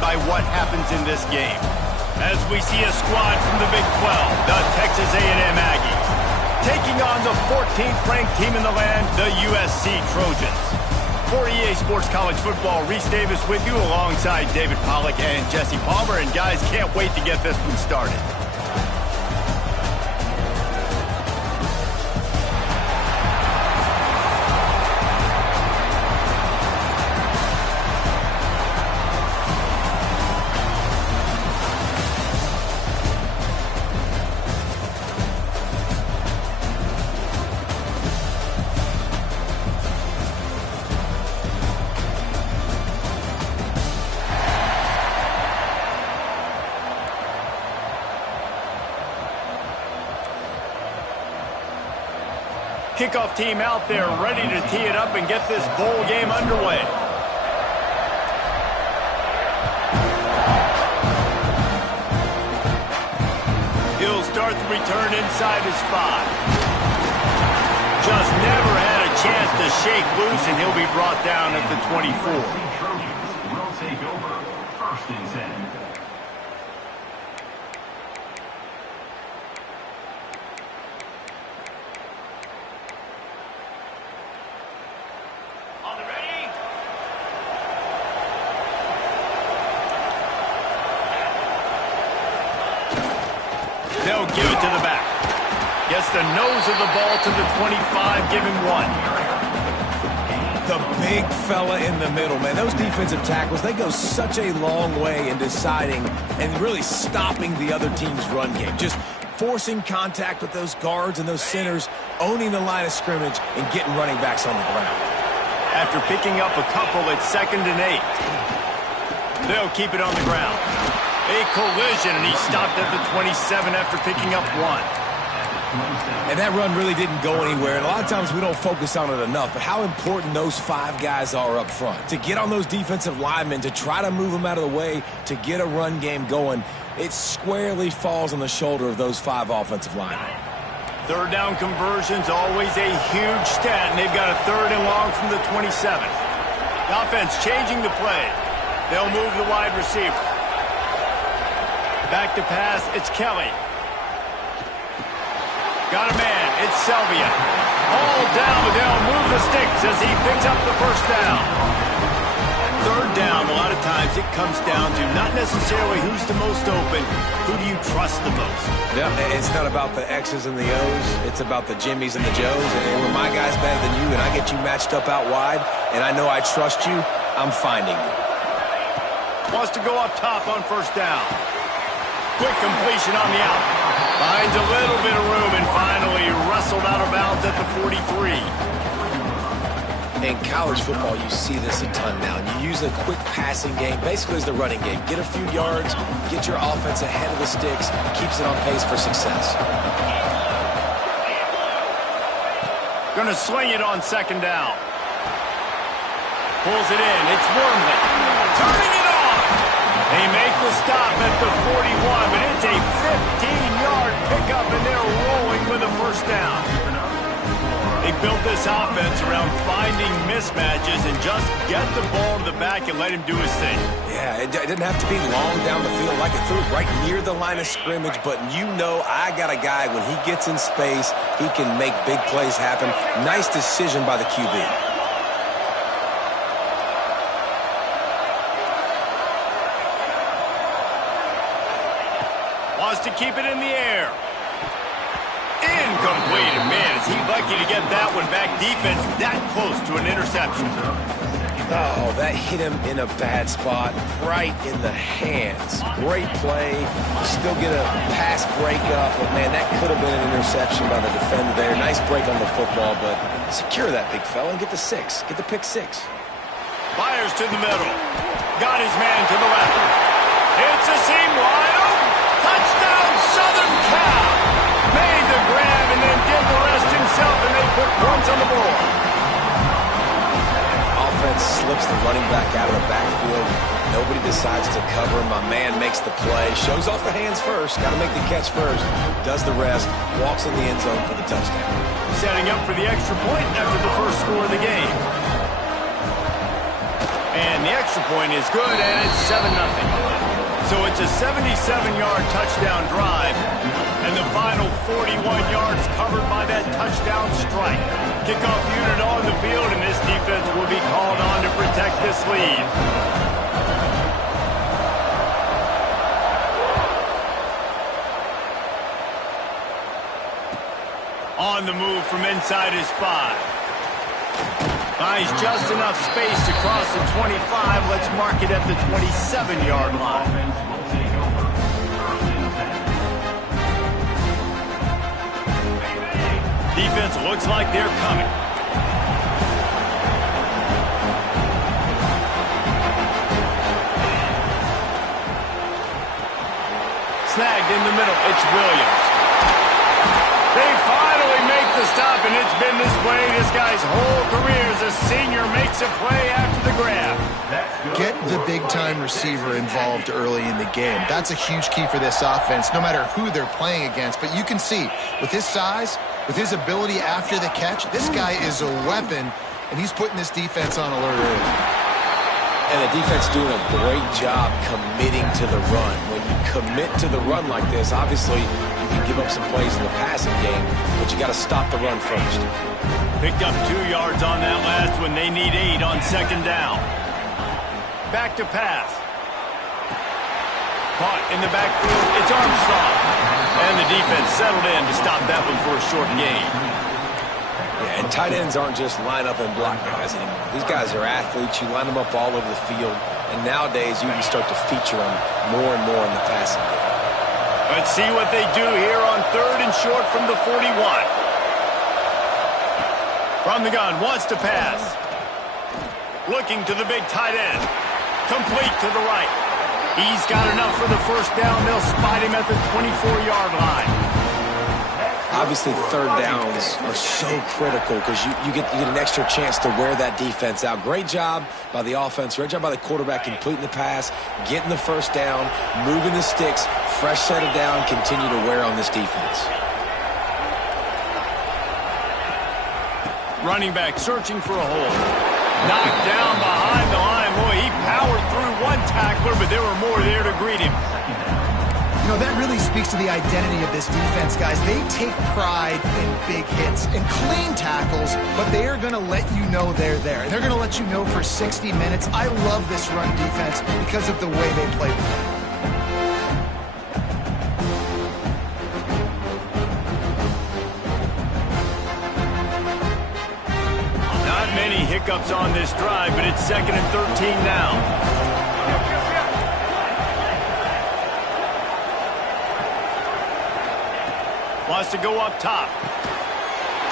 by what happens in this game. As we see a squad from the Big 12, the Texas A&M Aggies, taking on the 14th ranked team in the land, the USC Trojans. For EA Sports College Football, Reese Davis with you alongside David Pollack and Jesse Palmer. And guys, can't wait to get this one started. Kickoff team out there ready to tee it up and get this bowl game underway. He'll start the return inside his 5. Just never had a chance to shake loose, and he'll be brought down at the 24. Will take over 1st and 10. They'll give it to the back. Gets the nose of the ball to the 25, give him 1. The big fella in the middle, man. Those defensive tackles, they go such a long way in deciding and really stopping the other team's run game. Just forcing contact with those guards and those centers, owning the line of scrimmage, and getting running backs on the ground. After picking up a couple, it's 2nd and 8. They'll keep it on the ground. A collision, and he stopped at the 27 after picking up 1. And that run really didn't go anywhere, and a lot of times we don't focus on it enough, but how important those 5 guys are up front. To get on those defensive linemen, to try to move them out of the way, to get a run game going, it squarely falls on the shoulder of those 5 offensive linemen. 3rd down conversion's always a huge stat, and they've got a 3rd and long from the 27. The offense changing the play. They'll move the wide receiver. Back to pass, it's Kelly. Got a man, it's Selvia. All down, but they'll move the sticks as he picks up the 1st down. 3rd down, a lot of times it comes down to not necessarily who's the most open, who do you trust the most? Yeah, it's not about the X's and the O's, it's about the Jimmies and the Joes. And when my guy's better than you and I get you matched up out wide, and I know I trust you, I'm finding you. Wants to go up top on 1st down. Quick completion on the out. Finds a little bit of room and finally wrestled out of bounds at the 43. In college football, you see this a ton now. You use a quick passing game, basically as the running game. Get a few yards, get your offense ahead of the sticks, keeps it on pace for success. Gonna swing it on 2nd down. Pulls it in, it's Wormley. Turning it on! They make the stop at the 41, but it's a 15-yard pickup, and they're rolling with a 1st down. They built this offense around finding mismatches and just get the ball to the back and let him do his thing. Yeah, it didn't have to be long down the field. Like it threw it right near the line of scrimmage, but you know I got a guy, when he gets in space, he can make big plays happen. Nice decision by the QB. Wants to keep it in the air. Incomplete. And man, is he lucky to get that one back. Defense that close to an interception. Oh, that hit him in a bad spot, right in the hands. Great play. Still get a pass breakup, but man, that could have been an interception by the defender there. Nice break on the football, but secure that big fella and get the 6. Get the pick 6. Fires to the middle. Got his man to the left. It's a seam wide open. Touchdown, Southern Cal. Made the grab and then did the rest himself, and they put points on the board. Offense slips the running back out of the backfield. Nobody decides to cover him. My man makes the play. Shows off the hands first. Got to make the catch first. Does the rest. Walks in the end zone for the touchdown. Setting up for the extra point after the first score of the game. And the extra point is good, and it's 7-0. So it's a 77-yard touchdown drive, and the final 41 yards covered by that touchdown strike. Kickoff unit on the field, and this defense will be called on to protect this lead. On the move from inside his 5. Finds just enough space to cross the 25. Let's mark it at the 27-yard line. Defense looks like they're coming. Snagged in the middle. It's Williams. They finally make the stop, and it's been this way this guy's whole career as a senior. Makes a play after the grab. Get the big-time receiver involved early in the game. That's a huge key for this offense, no matter who they're playing against. But you can see, with his size, with his ability after the catch, this guy is a weapon, and he's putting this defense on alert early. And the defense doing a great job committing to the run. When you commit to the run like this, obviously you can give up some plays in the passing game, but you got to stop the run first. Picked up 2 yards on that last one. They need 8 on second down. Back to pass. Caught in the backfield. It's Armstrong. And the defense settled in to stop that one for a short gain. Yeah, and tight ends aren't just line up and block guys anymore. These guys are athletes. You line them up all over the field. And nowadays, you can start to feature them more and more in the passing game. Let's see what they do here on 3rd and short from the 41. From the gun, wants to pass. Looking to the big tight end. Complete to the right. He's got enough for the first down. They'll spot him at the 24-yard line. Obviously, 3rd downs are so critical because you get an extra chance to wear that defense out. Great job by the offense. Great job by the quarterback completing the pass, getting the first down, moving the sticks, fresh set of down, continue to wear on this defense. Running back searching for a hole. Knocked down behind the line. Boy, he powered through one tackler, but there were more there to greet him. You know, that really speaks to the identity of this defense, guys. They take pride in big hits and clean tackles, but they are going to let you know they're there. They're going to let you know for 60 minutes. I love this run defense because of the way they play the game. Not many hiccups on this drive, but it's 2nd and 13 now. Wants to go up top.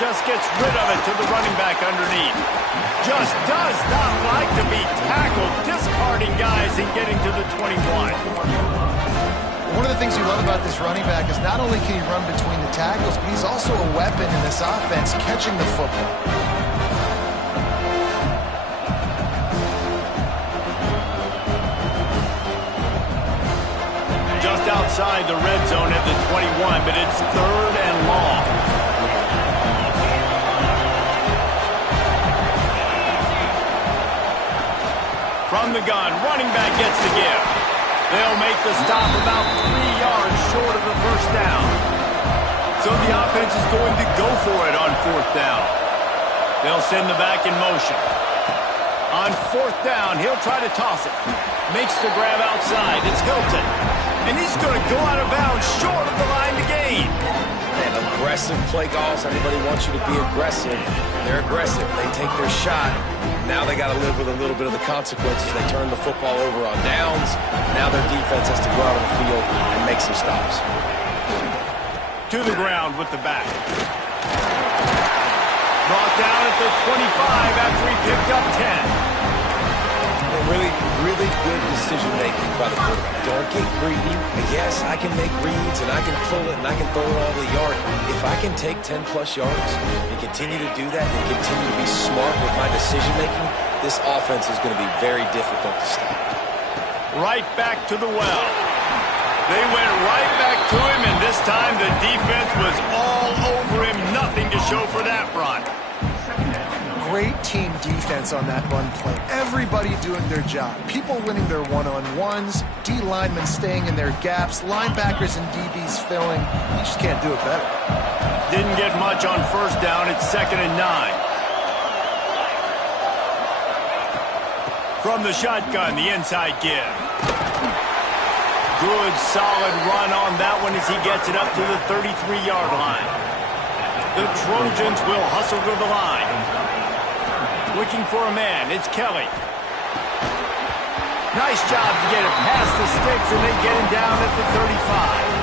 Just gets rid of it to the running back underneath. Just does not like to be tackled. Discarding guys and getting to the 21. One of the things you love about this running back is not only can he run between the tackles, but he's also a weapon in this offense catching the football. Just outside the red zone at the 21, but it's 3rd and long. From the gun, running back gets the give. They'll make the stop about 3 yards short of the first down. So the offense is going to go for it on 4th down. They'll send the back in motion. On 4th down, he'll try to toss it. Makes the grab outside. It's Hilton. And he's going to go out of bounds short of the line to gain. And aggressive play calls. Everybody wants you to be aggressive. They're aggressive. They take their shot. Now they got to live with a little bit of the consequences. They turn the football over on downs. Now their defense has to go out on the field and make some stops. To the ground with the back. Brought down at the 25 after he picked up 10. Really, really good decision-making by the quarterback. Don't get greedy. Yes, I can make reads, and I can pull it, and I can throw it all the yard. If I can take 10-plus yards and continue to do that and continue to be smart with my decision-making, this offense is going to be very difficult to stop. Right back to the well. They went right back to him, and this time the defense was all over him. Nothing to show for that run. great team defense on that run play. Everybody doing their job. People winning their one-on-ones, D linemen staying in their gaps, linebackers and DBs filling. You just can't do it better. Didn't get much on first down. It's 2nd and 9. From the shotgun, the inside give. Good, solid run on that one as he gets it up to the 33-yard line. The Trojans will hustle to the line. Looking for a man. It's Kelly. Nice job to get it past the sticks, and they get him down at the 35.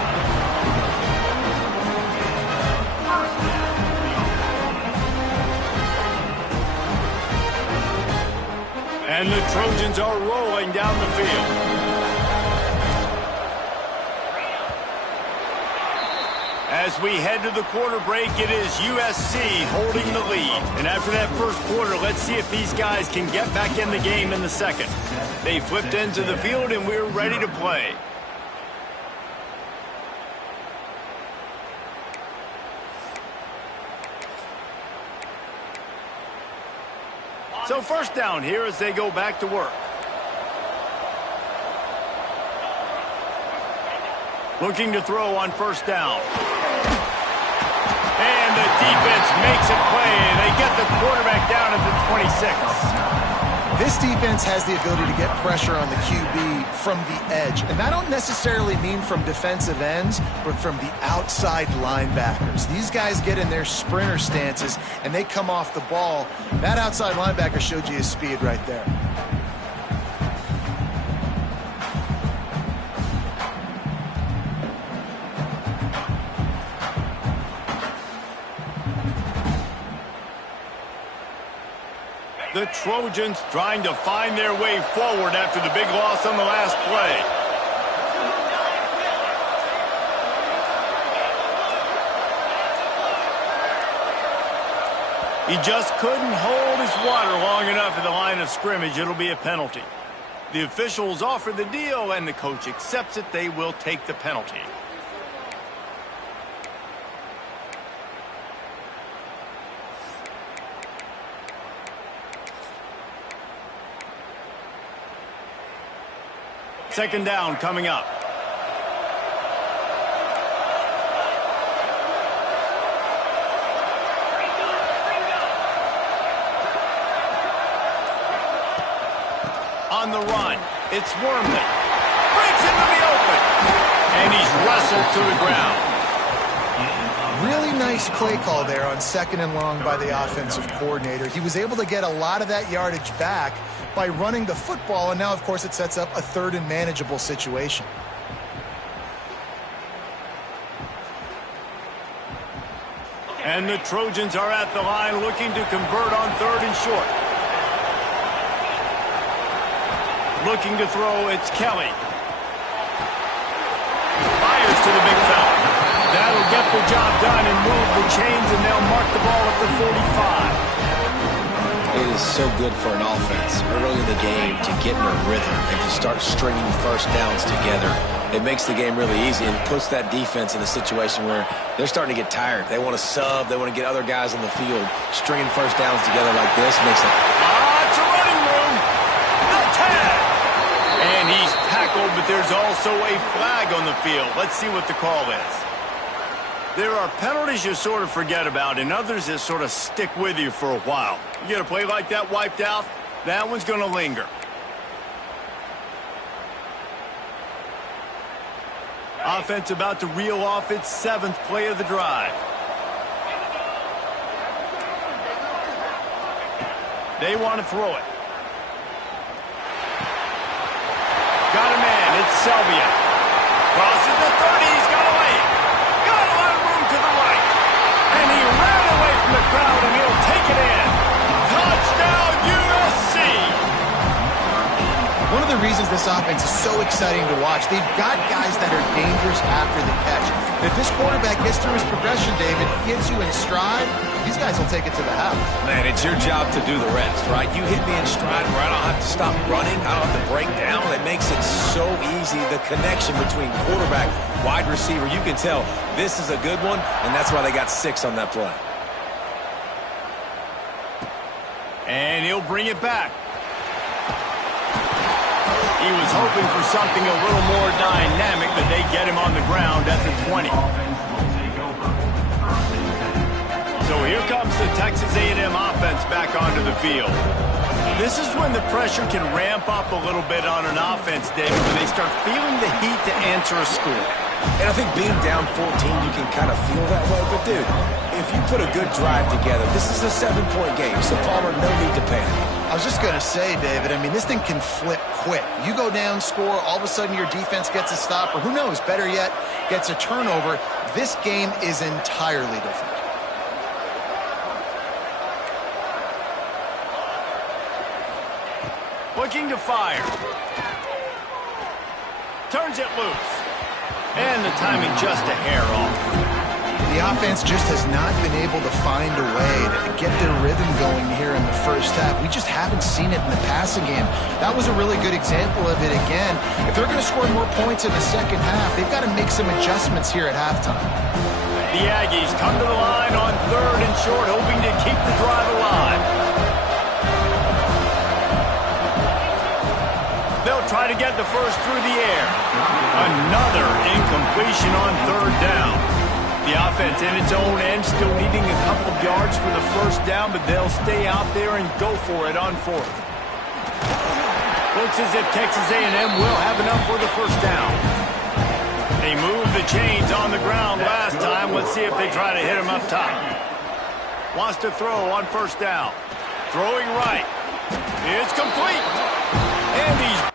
And the Trojans are rolling down the field. As we head to the quarter break, it is USC holding the lead. And after that first quarter, let's see if these guys can get back in the game in the second. They flipped into the field, and we're ready to play. So first down here as they go back to work. Looking to throw on first down. And the defense makes a play. They get the quarterback down at the 26. This defense has the ability to get pressure on the QB from the edge. And that don't necessarily mean from defensive ends, but from the outside linebackers. These guys get in their sprinter stances, and they come off the ball. That outside linebacker showed you his speed right there. The Trojans trying to find their way forward after the big loss on the last play. He just couldn't hold his water long enough at the line of scrimmage. It'll be a penalty. The officials offer the deal, and the coach accepts it. They will take the penalty. Second down coming up. On the run, it's Wormley. Breaks into the open. And he's wrestled to the ground. Really nice play call there on 2nd and long by the offensive coordinator. He was able to get a lot of that yardage back by running the football, and now, of course, it sets up a 3rd and manageable situation. And the Trojans are at the line looking to convert on 3rd and short. Looking to throw, it's Kelly. Fires to the big fella. That'll get the job done and move the chains, and they'll mark the ball at the 45. It is so good for an offense early in the game to get in a rhythm and to start stringing first downs together. It makes the game really easy and puts that defense in a situation where they're starting to get tired. They want to sub. They want to get other guys on the field. Stringing first downs together like this makes it. It's a running room. No tag. And he's tackled, but there's also a flag on the field. Let's see what the call is. There are penalties you sort of forget about, and others that sort of stick with you for a while. You get a play like that wiped out, that one's going to linger. Offense about to reel off its 7th play of the drive. They want to throw it. Got a man, it's Selvia. Crosses the 30, he's got a lane. Got a lot of room to the right. And he ran away from the crowd, and he'll take it in. Touchdown, USC! One of the reasons this offense is so exciting to watch, they've got guys that are dangerous after the catch. If this quarterback gets through his progression, David, gets you in stride, these guys will take it to the house. Man, it's your job to do the rest, right? You hit me in stride where I don't have to stop running. I don't have to break down. It makes it so easy. The connection between quarterback, wide receiver, you can tell this is a good one, and that's why they got 6 on that play. And he'll bring it back. He was hoping for something a little more dynamic, but they get him on the ground at the 20. So here comes the Texas A&M offense back onto the field. This is when the pressure can ramp up a little bit on an offense, David, when they start feeling the heat to answer a score. And I think being down 14, you can kind of feel that way. But, dude, if you put a good drive together, this is a 7-point game. So, Palmer, no need to panic. I was just going to say, David, I mean, this thing can flip quick. You go down, score, all of a sudden your defense gets a stop, or who knows, better yet, gets a turnover. This game is entirely different. Looking to fire. Turns it loose. And the timing just a hair off. The offense just has not been able to find a way to get their rhythm going here in the first half. We just haven't seen it in the passing game. That was a really good example of it again. If they're going to score more points in the second half, they've got to make some adjustments here at halftime. The Aggies come to the line on 3rd and short, hoping to keep the drive alive. They'll try to get the first through the air. Another incompletion on 3rd down. The offense in its own end still needing a couple of yards for the first down, but they'll stay out there and go for it on 4th. Looks as if Texas A&M will have enough for the first down. They moved the chains on the ground last time. Let's see if they try to hit him up top. Wants to throw on 1st down. Throwing right. It's complete. And he's...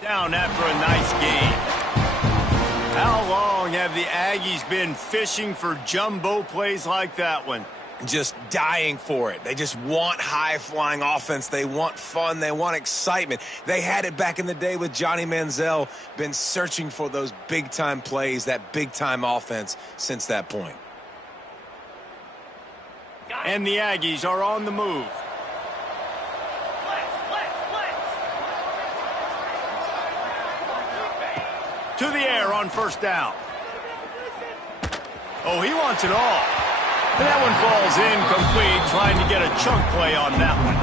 down after a nice game. How long have the Aggies been fishing for jumbo plays like that one? Just dying for it. They just want high-flying offense. They want fun. They want excitement. They had it back in the day with Johnny Manziel. Been searching for those big-time plays, that big-time offense since that point. And the Aggies are on the move. To the air on 1st down. Oh, he wants it all. And that one falls incomplete, trying to get a chunk play on that one.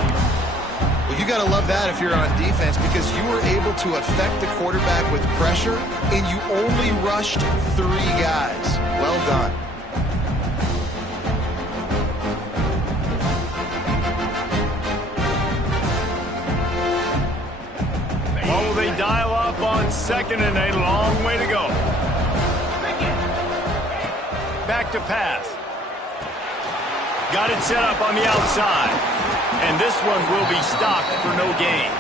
Well, you got to love that if you're on defense, because you were able to affect the quarterback with pressure, and you only rushed 3 guys. Well done. Oh, they dial up on 2nd and a long way to go. Back to pass. Got it set up on the outside. And this one will be stopped for no gain.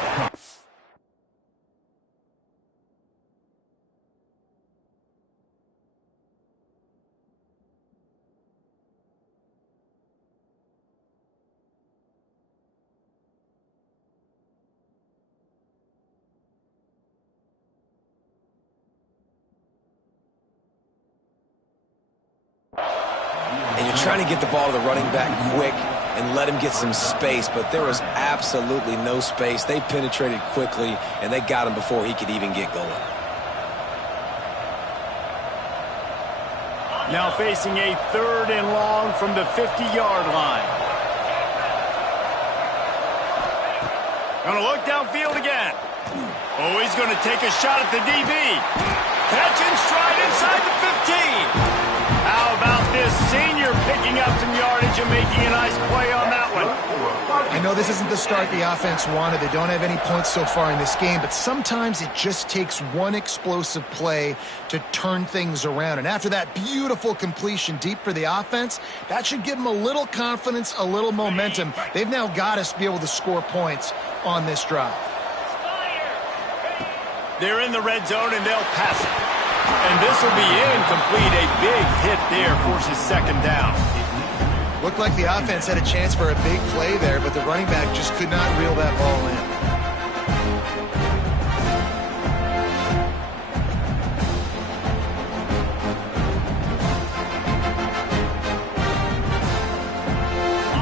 And you're trying to get the ball to the running back quick and let him get some space, but there was absolutely no space. They penetrated quickly, and they got him before he could even get going. Now facing a 3rd and long from the 50-yard line. Gonna look downfield again. Oh, he's gonna take a shot at the DB. Catch in stride inside the 15. How about this senior picking up some yardage and making a nice play on that one? I know this isn't the start the offense wanted. They don't have any points so far in this game, but sometimes it just takes one explosive play to turn things around. And after that beautiful completion deep for the offense, that should give them a little confidence, a little momentum. They've now got to be able to score points on this drive. They're in the red zone, and they'll pass it. And this will be incomplete. A big hit there forces second down. Looked like the offense had a chance for a big play there, but the running back just could not reel that ball in.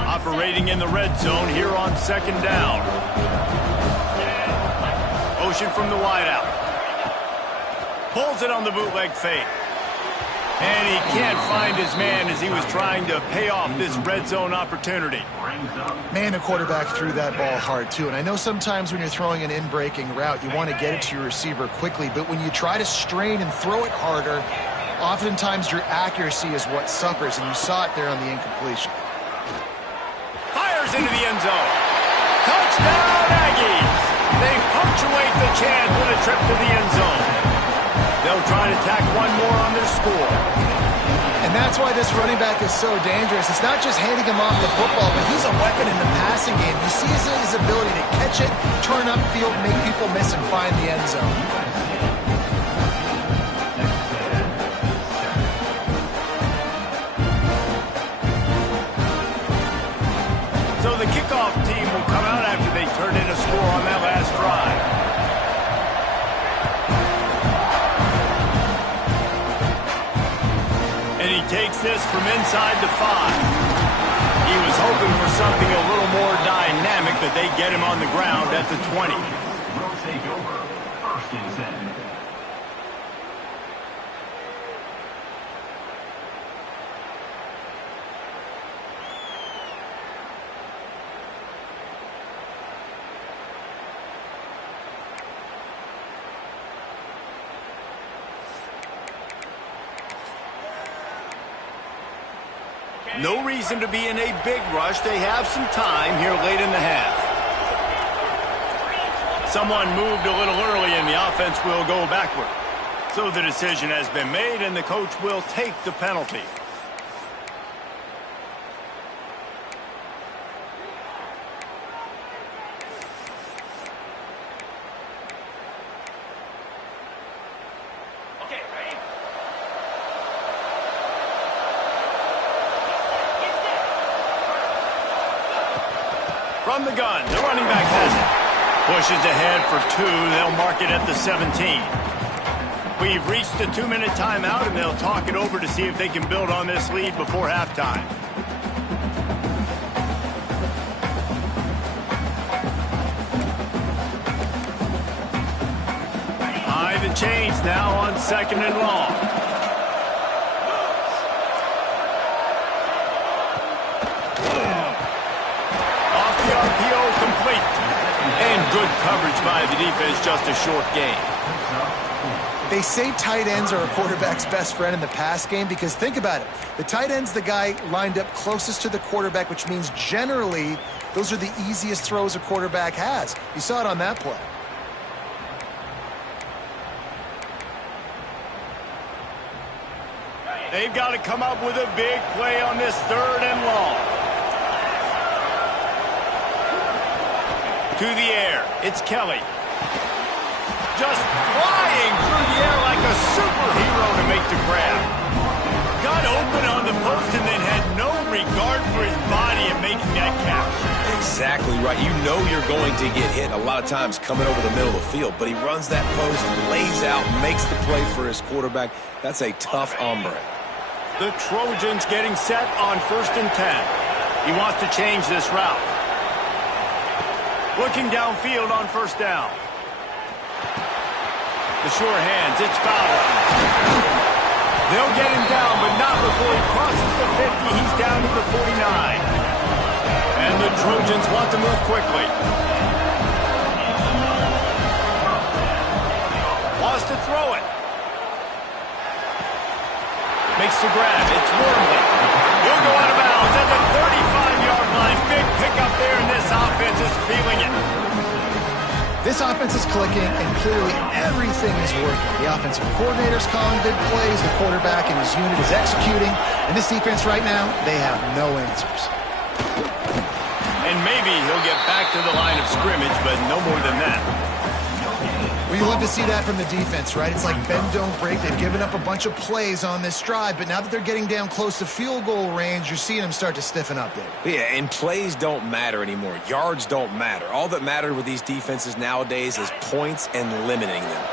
Operating in the red zone here on second down. Motion from the wideout. Pulls it on the bootleg fake. And he can't find his man as he was trying to pay off this red zone opportunity. Man, the quarterback threw that ball hard, too. And I know sometimes when you're throwing an in-breaking route, you want to get it to your receiver quickly. But when you try to strain and throw it harder, oftentimes your accuracy is what suffers. And you saw it there on the incompletion. Fires into the end zone. Touchdown, Aggies! They punctuate the chance with a trip to the end zone. They'll try to tack one more on their score. And that's why this running back is so dangerous. It's not just handing him off the football, but he's a weapon in the passing game. You see his ability to catch it, turn upfield, make people miss, and find the end zone. So the kickoff team will come out after they turn in a score on that last drive. And he takes this from inside the 5. He was hoping for something a little more dynamic, but they get him on the ground at the 20. Will take over. First and 10. No reason to be in a big rush. They have some time here late in the half. Someone moved a little early and the offense will go backward. So the decision has been made and the coach will take the penalty. From the gun, the running back has it. Pushes ahead for 2. They'll mark it at the 17. We've reached the 2-minute timeout, and they'll talk it over to see if they can build on this lead before halftime. High the chains now on second and long. And good coverage by the defense, just a short gain. They say tight ends are a quarterback's best friend in the pass game because think about it. The tight end's the guy lined up closest to the quarterback, which means generally those are the easiest throws a quarterback has. You saw it on that play. They've got to come up with a big play on this 3rd and long. To the air, it's Kelly. Just flying through the air like a superhero to make the grab. Got open on the post and then had no regard for his body in making that catch. Exactly right. You know you're going to get hit a lot of times coming over the middle of the field, but he runs that post, lays out, makes the play for his quarterback. That's a tough hombre. The Trojans getting set on 1st and 10. He wants to change this route. Looking downfield on 1st down. The sure hands, it's Fowler. They'll get him down, but not before he crosses the 50. He's down to the 49. And the Trojans want to move quickly. to throw it. Makes the grab. It's Wormley. He'll go out of bounds at the 35-yard line. Big pickup there, and this offense is feeling it. This offense is clicking, and clearly everything is working. The offensive coordinator's calling big plays. The quarterback and his unit is executing. And this defense right now, they have no answers. And maybe he'll get back to the line of scrimmage, but no more than that. Well, you love to see that from the defense, right? It's like bend, don't break. They've given up a bunch of plays on this drive, but now that they're getting down close to field goal range, you're seeing them start to stiffen up there. Yeah, and plays don't matter anymore. Yards don't matter. All that matters with these defenses nowadays is points and limiting them.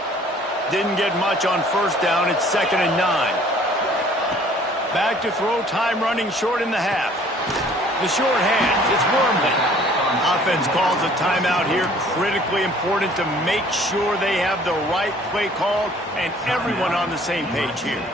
Didn't get much on first down. It's 2nd and 9. Back to throw, time running short in the half. The short hands, it's Wormley. Offense calls a timeout here. Critically important to make sure they have the right play called and everyone on the same page here.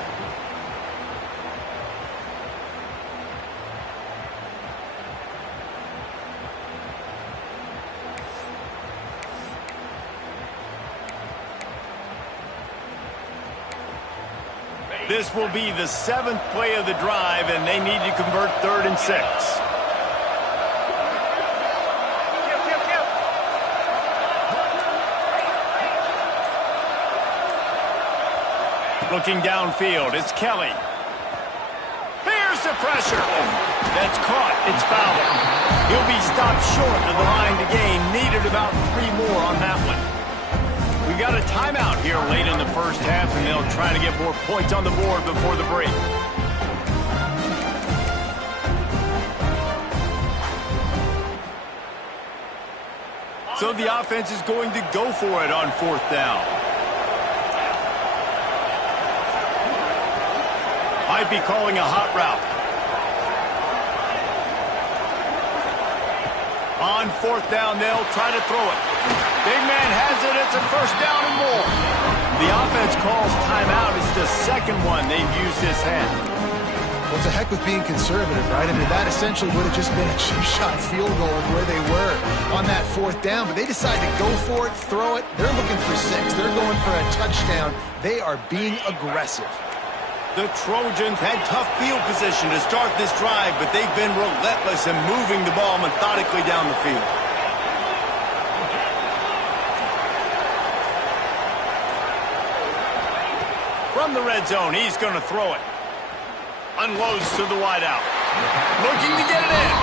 This will be the 7th play of the drive, and they need to convert 3rd and 6. Looking downfield, it's Kelly. Here's the pressure. That's caught. It's fouled. He'll be stopped short of the line to gain. Needed about 3 more on that one. We got a timeout here late in the first half, and they'll try to get more points on the board before the break. So the offense is going to go for it on 4th down. Might be calling a hot route. On 4th down, they'll try to throw it. Big man has it. It's a 1st down and more. The offense calls timeout. It's the 2nd one they've used this half. Well, it's a heck with being conservative, right? I mean, that essentially would have just been a cheap-shot field goal of where they were on that 4th down. But they decided to go for it, throw it. They're looking for 6. They're going for a touchdown. They are being aggressive. The Trojans had tough field position to start this drive, but they've been relentless in moving the ball methodically down the field. From the red zone, he's going to throw it. Unloads to the wideout. Looking to get it in.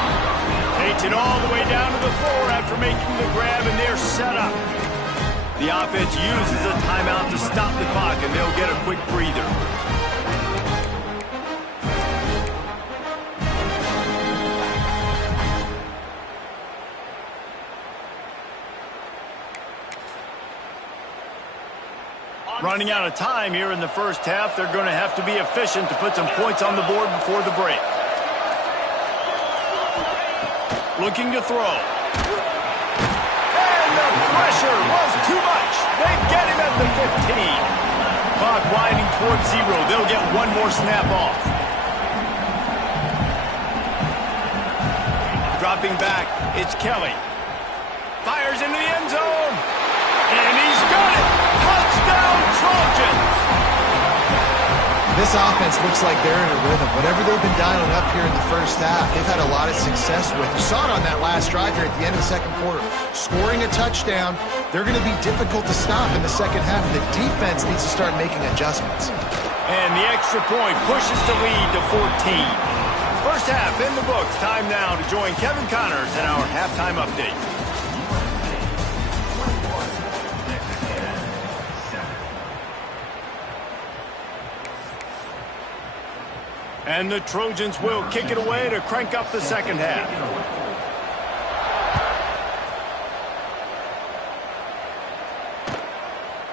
Takes it all the way down to the 4 after making the grab, and they're set up. The offense uses a timeout to stop the clock, and they'll get a quick breather. Running out of time here in the first half. They're going to have to be efficient to put some points on the board before the break. Looking to throw. And the pressure was too much. They get him at the 15. Clock winding towards 0. They'll get one more snap off. Dropping back, it's Kelly. Fires into the end zone. And he's got it. Touchdown, Trojans! This offense looks like they're in a rhythm. Whatever they've been dialing up here in the first half, they've had a lot of success with. You saw it on that last drive here at the end of the 2nd quarter. Scoring a touchdown, they're going to be difficult to stop in the second half. The defense needs to start making adjustments. And the extra point pushes the lead to 14. First half in the books. Time now to join Kevin Connors in our halftime update. And the Trojans will kick it away to crank up the second half.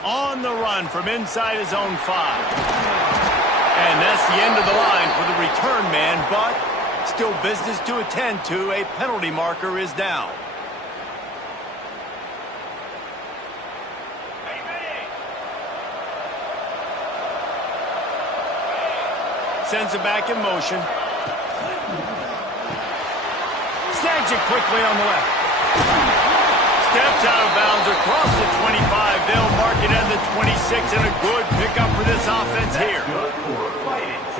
On the run from inside his own 5. And that's the end of the line for the return man, but still business to attend to. A penalty marker is down. Sends it back in motion. Snags it quickly on the left. Steps out of bounds across the 25. They'll mark it at the 26 and a good pickup for this offense here.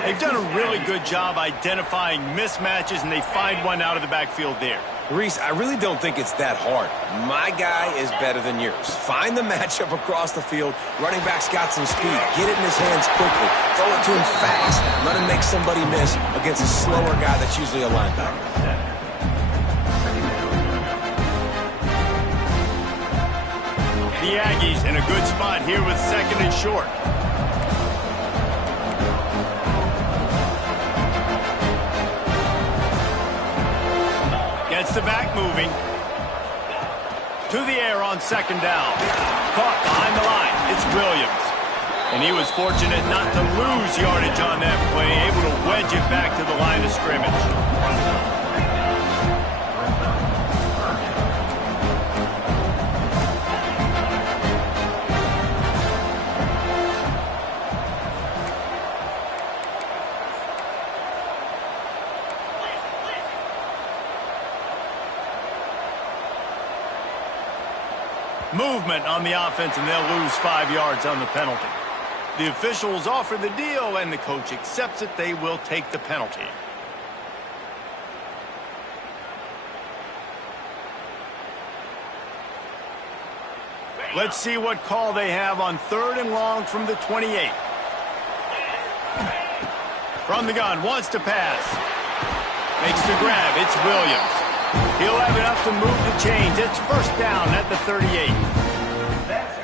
They've done a really good job identifying mismatches, and they find one out of the backfield there. Reese, I really don't think it's that hard. My guy is better than yours. Find the matchup across the field. Running back's got some speed. Get it in his hands quickly. Throw it to him fast. Let him make somebody miss against a slower guy that's usually a linebacker. The Aggies in a good spot here with 2nd and short. Gets the back moving. To the air on 2nd down. Caught behind the line. It's Williams. And he was fortunate not to lose yardage on that play, able to wedge it back to the line of scrimmage. Movement on the offense, and they'll lose 5 yards on the penalty. The officials offer the deal, and the coach accepts it. They will take the penalty. Let's see what call they have on 3rd and long from the 28. From the gun, wants to pass. Makes the grab. It's Williams. He'll have enough to move the chains. It's 1st down at the 38.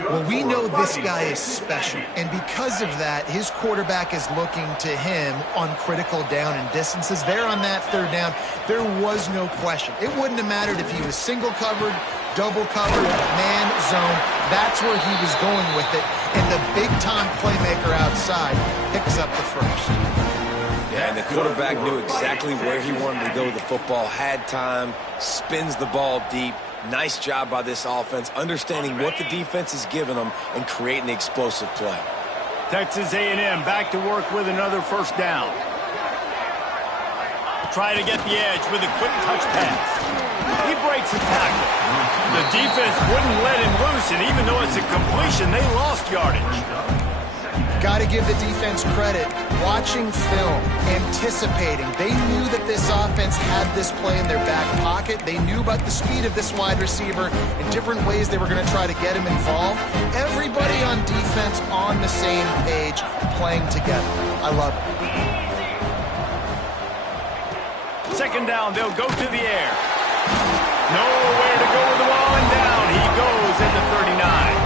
Well, we know this guy is special, and because of that, his quarterback is looking to him on critical down and distances. There on that 3rd down, there was no question. It wouldn't have mattered if he was single covered, double covered, man zone. That's where he was going with it, and the big-time playmaker outside picks up the 1st. Yeah, and the quarterback knew exactly where he wanted to go with the football, had time, spins the ball deep. Nice job by this offense, understanding what the defense is giving them and creating the explosive play. Texas A&M back to work with another 1st down. Try to get the edge with a quick touch pass. He breaks the tackle. The defense wouldn't let him loose, and even though it's a completion, they lost yardage. Got to give the defense credit. Watching film, anticipating. They knew that this offense had this play in their back pocket. They knew about the speed of this wide receiver and different ways they were going to try to get him involved. Everybody on defense on the same page, playing together. I love it. 2nd down, they'll go to the air. Nowhere to go with the ball, and down he goes at the 39.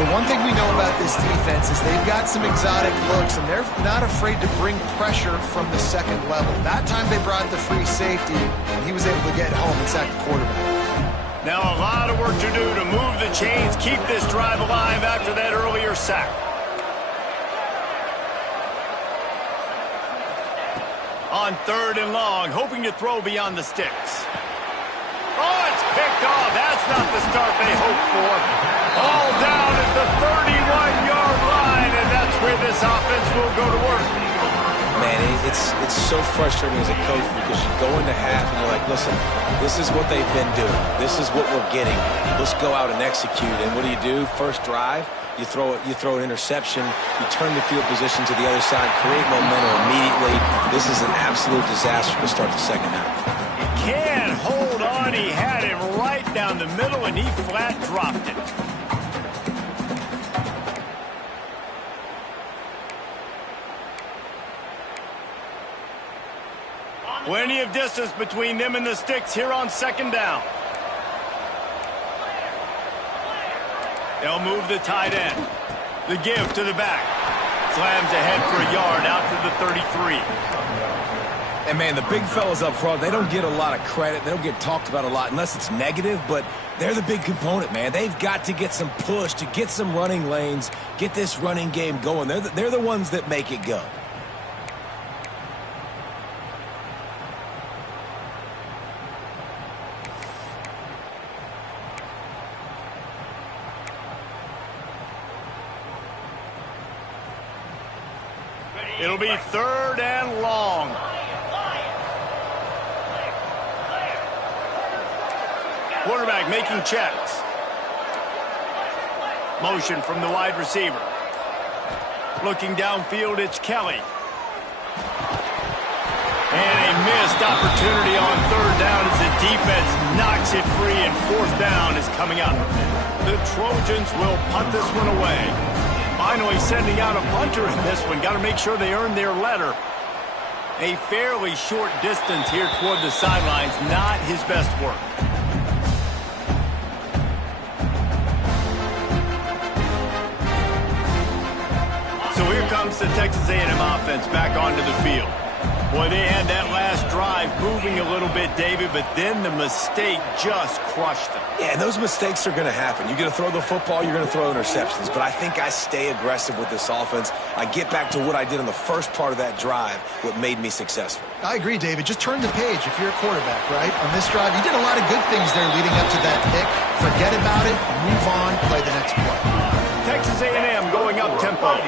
The one thing we know about this defense is they've got some exotic looks, and they're not afraid to bring pressure from the 2nd level. That time they brought the free safety, and he was able to get home and sack the quarterback. Now a lot of work to do to move the chains, keep this drive alive after that earlier sack. On 3rd and long, hoping to throw beyond the sticks. Oh, it's picked off. That's not the start they hoped for. All down at the 31-yard line, and that's where this offense will go to work. Man, it's so frustrating as a coach because you go into half and you're like, listen, this is what they've been doing. This is what we're getting. Let's go out and execute. And what do? 1st drive, you throw an interception, you turn the field position to the other side, create momentum immediately. This is an absolute disaster to start the 2nd half. Can't hold on. He had him right down the middle, and he flat dropped it. Plenty of distance between them and the sticks here on 2nd down. They'll move the tight end. The give to the back. Slams ahead for a yard out to the 33. And, man, the big fellas up front, they don't get a lot of credit. They don't get talked about a lot unless it's negative, but they're the big component, man. They've got to get some push, to get some running lanes, get this running game going. They're the ones that make it go. It'll be 3rd and long. Quarterback making checks. Motion from the wide receiver. Looking downfield, it's Kelly. And a missed opportunity on third down as the defense knocks it free, and fourth down is coming up. The Trojans will punt this one away. Finally sending out a punter in this one. Got to make sure they earn their letter. A fairly short distance here toward the sidelines. Not his best work. So here comes the Texas A&M offense back onto the field. Boy, they had that last drive moving a little bit, David, but then the mistake just crushed them. Yeah, and those mistakes are going to happen. You're going to throw the football, you're going to throw interceptions. But I think I stay aggressive with this offense. I get back to what I did in the first part of that drive, what made me successful. I agree, David. Just turn the page if you're a quarterback, right? On this drive, you did a lot of good things there leading up to that pick. Forget about it, move on, play the next play. Texas A&M going up tempo.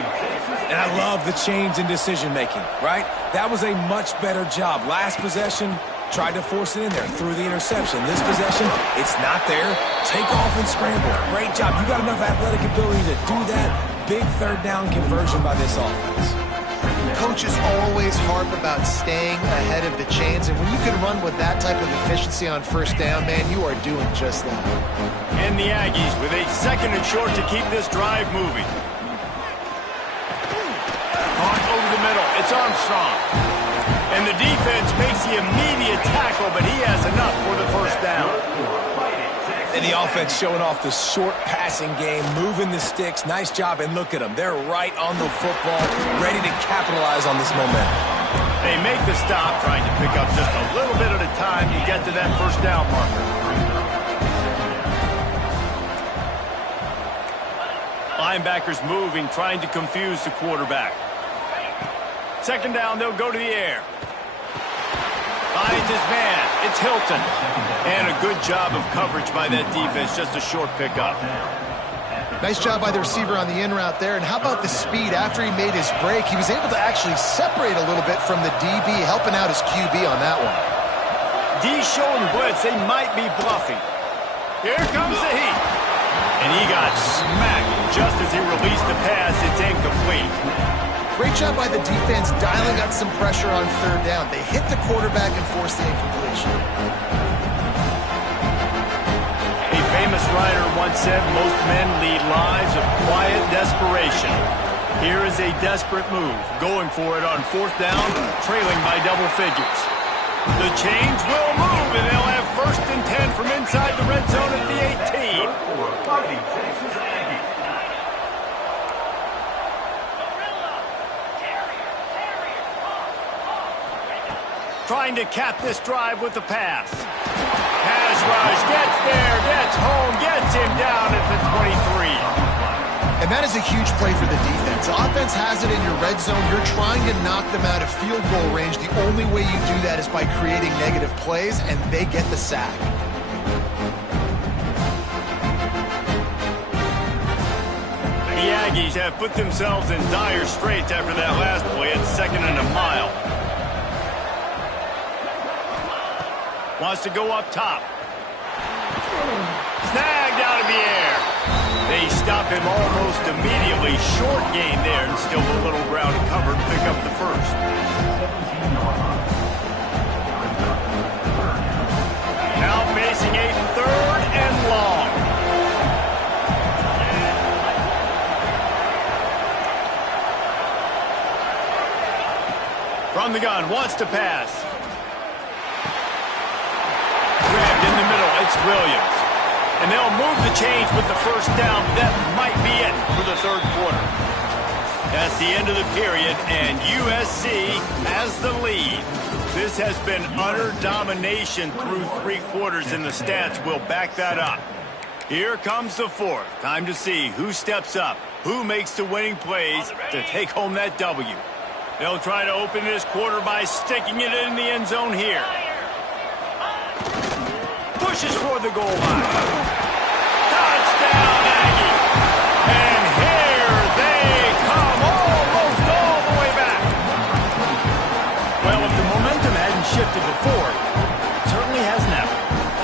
And I love the change in decision-making, right? That was a much better job. Last possession, tried to force it in there, threw the interception. This possession, it's not there. Take off and scramble. Great job. You got enough athletic ability to do that. Big third down conversion by this offense. Coaches always harp about staying ahead of the chains, and when you can run with that type of efficiency on first down, man, you are doing just that. And the Aggies with a second and short to keep this drive moving. Over the middle, it's Armstrong. And the defense makes the immediate tackle, but he has enough for the first down. And the offense showing off the short passing game, moving the sticks. Nice job, and look at them. They're right on the football, ready to capitalize on this momentum. They make the stop, trying to pick up just a little bit at a time to get to that first down marker. Linebackers moving, trying to confuse the quarterback. Second down, they'll go to the air. Finds his man. It's Hilton. And a good job of coverage by that defense. Just a short pickup. Nice job by the receiver on the in route there. And how about the speed? After he made his break, he was able to actually separate a little bit from the DB, helping out his QB on that one. D showing blitz. They might be bluffing. Here comes the heat. And he got smacked just as he released the pass. It's incomplete. Great job by the defense dialing up some pressure on third down. They hit the quarterback and forced the incompletion. A famous writer once said, most men lead lives of quiet desperation. Here is a desperate move, going for it on fourth down, trailing by double figures. The change will move, and they'll have first and 10 from inside the red zone at the 18. Trying to cap this drive with the pass. Pass rush, gets there, gets home, gets him down at the 23. And that is a huge play for the defense. The offense has it in your red zone. You're trying to knock them out of field goal range. The only way you do that is by creating negative plays, and they get the sack. The Aggies have put themselves in dire straits after that last play at second and a mile. Wants to go up top. Snagged out of the air. They stop him almost immediately. Short gain there, and still a little ground covered. Pick up the first. Now facing a third and long. From the gun, wants to pass. Grabbed in the middle, it's Williams. And they'll move the chains with the first down. That might be it for the third quarter. That's the end of the period, and USC has the lead. This has been utter domination through three quarters, and the stats will back that up. Here comes the fourth. Time to see who steps up, who makes the winning plays to take home that W. They'll try to open this quarter by sticking it in the end zone here. Pushes for the goal line. Touchdown, Aggie. And here they come, almost all the way back. Well, if the momentum hadn't shifted before, it certainly has now.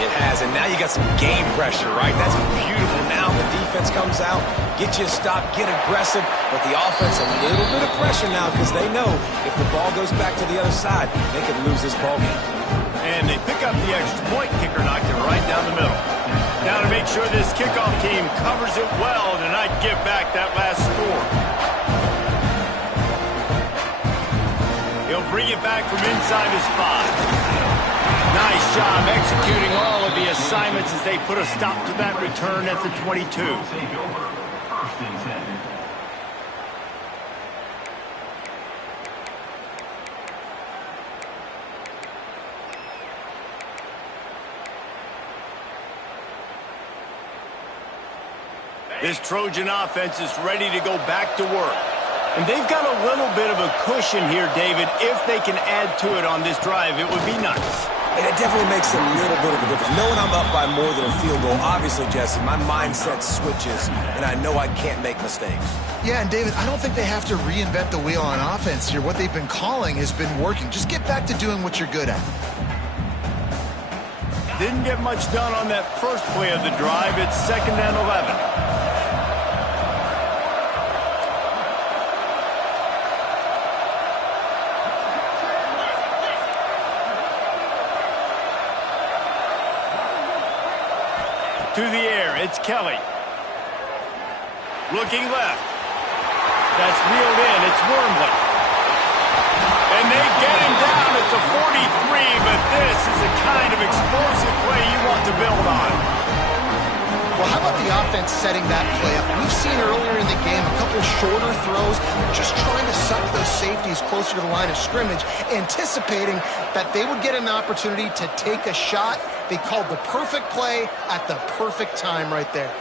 It has, and now you got some game pressure, right? That's beautiful. Now the defense defense comes out, get you a stop, get aggressive, but the offense a little bit of pressure now because they know if the ball goes back to the other side, they could lose this ball game. And they pick up the extra point. Kicker knocked it right down the middle. Now to make sure this kickoff team covers it well to not give back that last score. He'll bring it back from inside his 5. Nice job executing all of the assignments as they put a stop to that return at the 22. Take over. First and 10. This Trojan offense is ready to go back to work. And they've got a little bit of a cushion here, David. If they can add to it on this drive, it would be nice. And it definitely makes a little bit of a difference. Knowing I'm up by more than a field goal, obviously, Jesse, my mindset switches, and I know I can't make mistakes. Yeah, and David, I don't think they have to reinvent the wheel on offense here. What they've been calling has been working. Just get back to doing what you're good at. Didn't get much done on that first play of the drive. It's 2nd and 11. To the air, it's Kelly. Looking left. That's reeled in, it's Wormley. And they get him down at the 43, but this is the kind of explosive play you want to build on. Well, how about the offense setting that play up? We've seen earlier in the game a couple shorter throws, just trying to suck those safeties closer to the line of scrimmage, anticipating that they would get an opportunity to take a shot. They called the perfect play at the perfect time right there.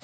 You